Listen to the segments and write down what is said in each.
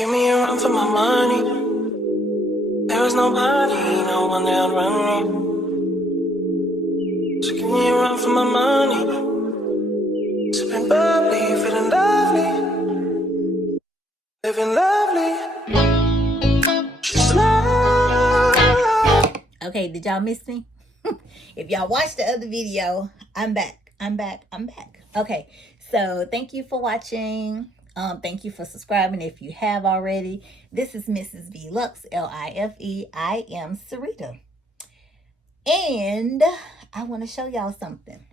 Give me a run for my money. There was nobody, no one that run me. So give me a run for my money. Sipping bubbly, feeling lovely, living lovely. Just love. Okay, did y'all miss me? If y'all watched the other video, I'm back. Okay, so thank you for watching. Thank you for subscribing if you have already. This is Mrs. V Lux, L-I-F-E. I am Sarita. And I want to show y'all something.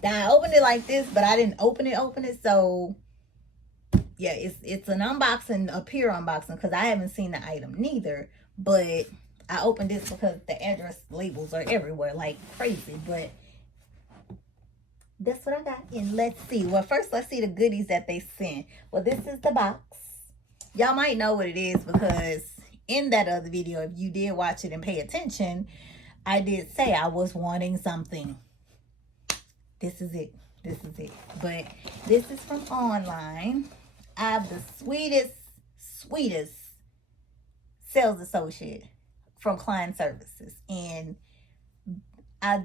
Now, I opened it like this, but I didn't open it. So, yeah, it's an unboxing, a pure unboxing, because I haven't seen the item neither. But I opened this because the address labels are everywhere like crazy. But that's what I got. And let's see. Well, first, let's see the goodies that they sent. Well, this is the box. Y'all might know what it is because in that other video, if you did watch it and pay attention, I did say I was wanting something. This is it. But this is from online. I have the sweetest sales associate from client services. And I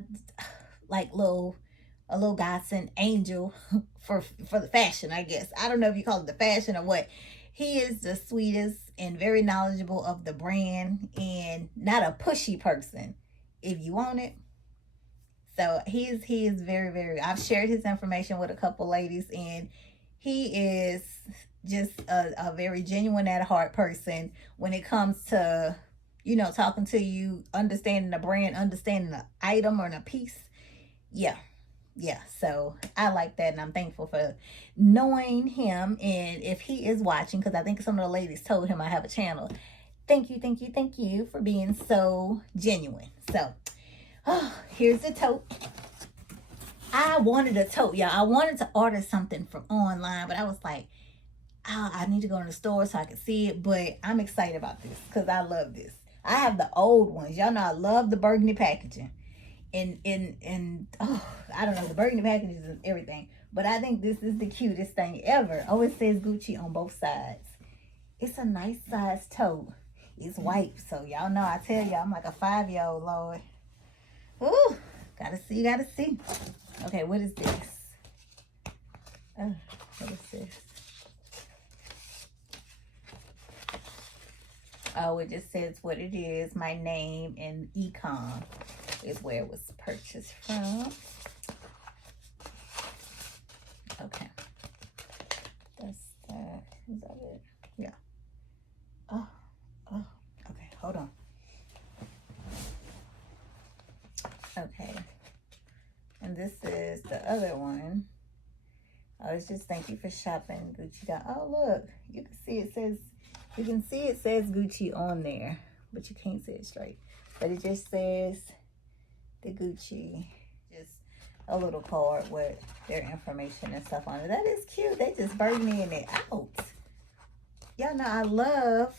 like a little godsend angel for the fashion, I guess. I don't know if you call it the fashion or what. He is the sweetest and very knowledgeable of the brand and not a pushy person if you want it. So he is very, very, I've shared his information with a couple ladies, and he is just a very genuine at heart person when it comes to, you know, talking to you, understanding the brand, understanding the item or the piece. Yeah, so I like that, and I'm thankful for knowing him. And if he is watching, because I think some of the ladies told him I have a channel, thank you for being so genuine. So, here's the tote. I wanted a tote, y'all. I wanted to order something from online, but I was like, oh, I need to go in the store so I can see it. But I'm excited about this because I love this. I have the old ones. Y'all know I love the burgundy packaging. And oh, I don't know, the burgundy packages and everything, but I think this is the cutest thing ever. Oh, it says Gucci on both sides. It's a nice size tote. It's white, so y'all know I tell y'all I'm like a 5-year-old, Lord. Ooh, gotta see. Okay, what is this? Oh, what is this? Oh, it just says what it is. My name and econ is where it was purchased from. Okay. That's that. Is that it? Yeah. Oh. Okay, hold on. Okay. And this is the other one. Oh, it's just thank you for shopping Gucci. Oh, look. You can see it says Gucci on there, but you can't see it straight. But it just says the Gucci, just a little card with their information and stuff on it. That is cute. They just burgundying it out. Y'all know I love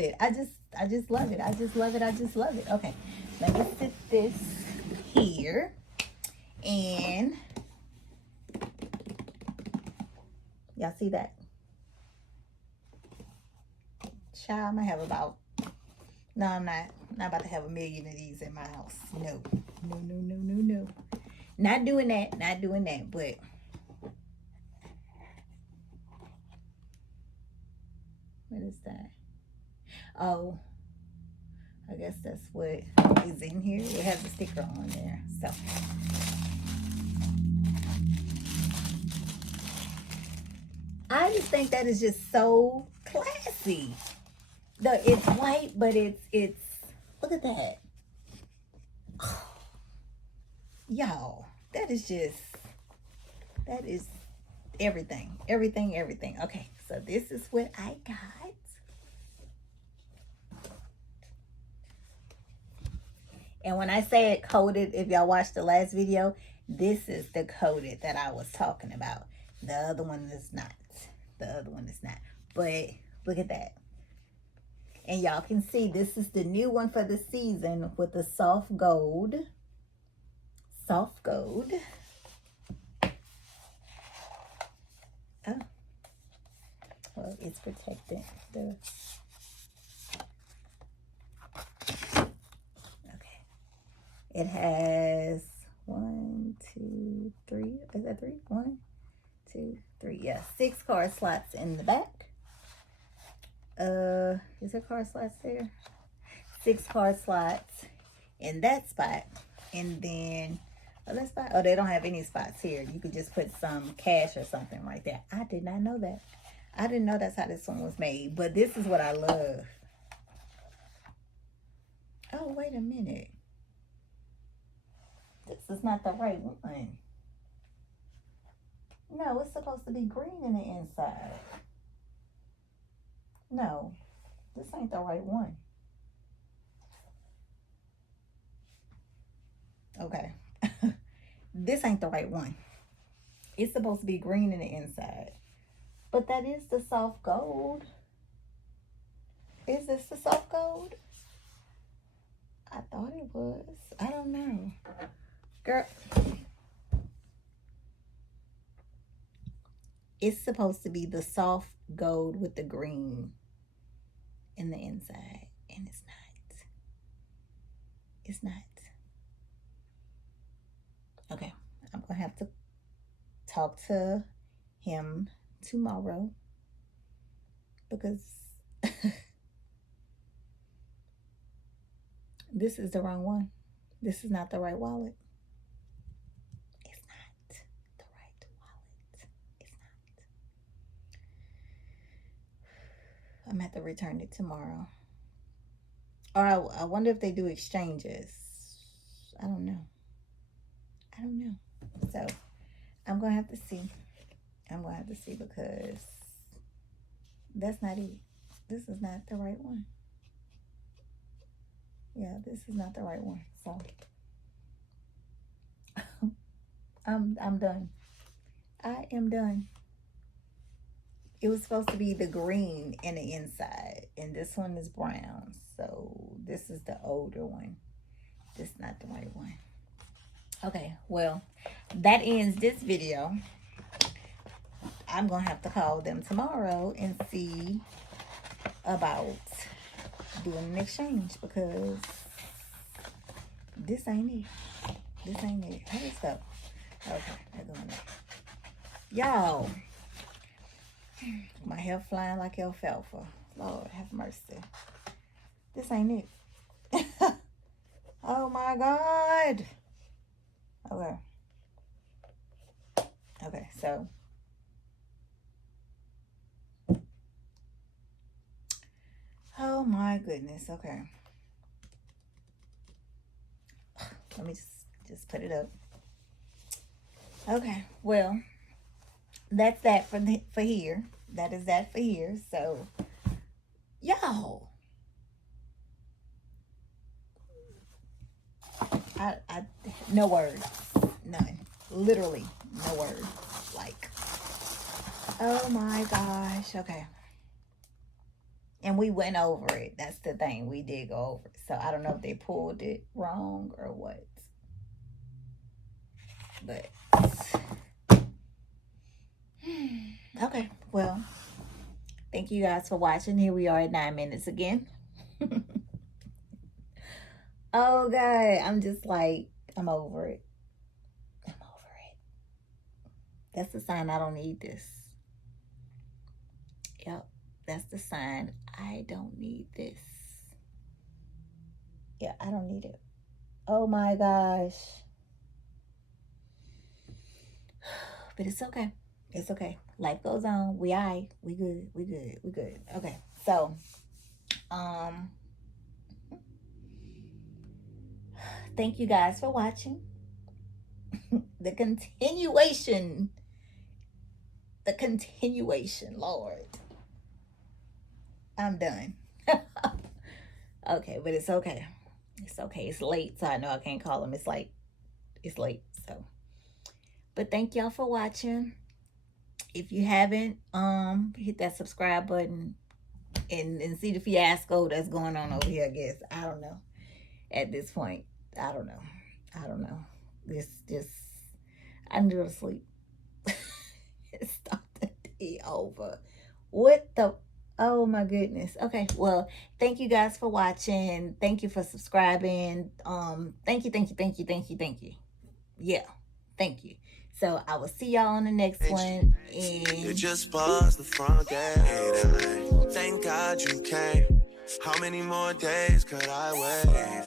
it. I just love it. I just love it. Okay, let me sit this here. And y'all see that? Child, I'm gonna have about, no, I'm not about to have 1 million of these in my house. No. Not doing that, but what is that? Oh, I guess that's what is in here. It has a sticker on there. So I just think that is just so classy. It's white, but it's look at that. Oh, y'all, that is everything. Okay, so this is what I got. And when I say it coated, if y'all watched the last video, this is the coated that I was talking about. The other one is not. But look at that. And y'all can see this is the new one for the season with the soft gold. Oh. Well, it's protected. Okay. It has 1, 2, 3. Is that 3? 1, 2, 3. Yeah, 6 card slots in the back. Is there card slots there? 6 card slots in that spot. And then, that spot? Oh, they don't have any spots here. You could just put some cash or something like that. I did not know that. I didn't know that's how this one was made. But this is what I love. Oh, wait a minute. This is not the right one. No, it's supposed to be green in the inside. No, this ain't the right one. Okay. This ain't the right one. It's supposed to be green in the inside. But that is the soft gold. Is this the soft gold? I thought it was. I don't know. Girl. It's supposed to be the soft gold with the green in the inside. And it's not. It's not. Okay. I'm going to have to talk to him tomorrow. Because this is the wrong one. This is not the right wallet. It's not the right wallet. It's not. I'm going to have to return it tomorrow. Or I wonder if they do exchanges. I don't know. I don't know. So I'm going to have to see. I'm going to have to see because that's not it. This is not the right one. Yeah, this is not the right one. So I'm done. I am done. It was supposed to be the green in the inside, and this one is brown. So this is the older one. This is not the right one. Okay, well, that ends this video. I'm gonna have to call them tomorrow and see about doing an exchange because this ain't it. This ain't it. How does go? Okay, they're going there. Y'all, my hair flying like alfalfa. Lord have mercy. This ain't it. Oh my God. Okay. Okay, so oh my goodness. Okay. Let me just put it up. Okay. Well, that's that for here. That is that for here. So, y'all, I no words, none. Literally no words. Like, oh my gosh. Okay. And we went over it. That's the thing. We did go over it. So I don't know if they pulled it wrong or what. But okay. Well, thank you guys for watching. Here we are at 9 minutes again. Oh God. I'm just like, I'm over it. I'm over it. That's the sign I don't need this. Yep. That's the sign I don't need this. Yeah, I don't need it. Oh my gosh. But it's okay. It's okay. Life goes on. We alright. We good. We good. We good. Okay. So, thank you guys for watching. The continuation, Lord. I'm done. Okay, but it's okay. It's okay. It's late, so I know I can't call them. It's like, it's late, so. But thank y'all for watching. If you haven't, hit that subscribe button and see the fiasco that's going on over here, I guess. I don't know. At this point, I don't know. This just, I need to go to sleep. Start the day over What the? Oh my goodness. Okay. Well, thank you guys for watching. Thank you for subscribing. Thank you, thank you, thank you, thank you, thank you. Yeah. Thank you. So I will see y'all on the next one. You And just buzzed the front gate. Thank God you came. How many more days could I wait?